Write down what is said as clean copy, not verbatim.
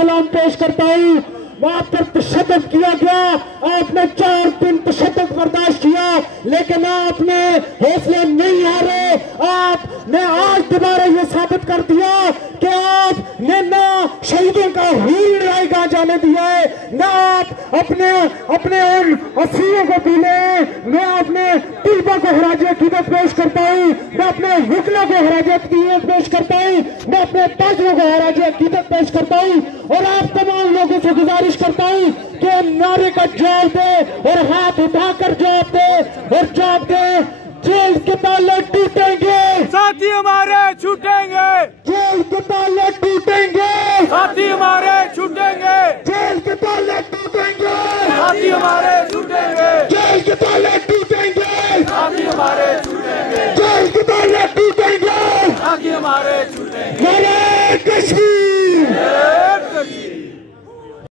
सलाम पेश करता हूँ। वहां पर तशद्दुद किया गया, आपने 4 दिन तशद्दुद बर्दाश्त किया, लेकिन आपने हौसले नहीं हारे। आपने आज दोबारा ये साबित कर दिया कि आपने ना शहीदों का खून रायगा जाने दिया है, ना आप अपने उन असीरों को पीले। मैं अपने तलबा को खराज अकीदत पेश करता हूँ, मैं अपने वकला को खराज अकीदत पेश करता हूँ, मैं अपने ताजरों को खराज अकीदत पेश करता हूँ और आप तमाम लोगों से गुजारिश करता हूँ कि नारे का जवाब दे और हाथ उठाकर जवाब दे और जवाब दे। जेल के ताले टूटेंगे, साथी हमारे छूटेंगे।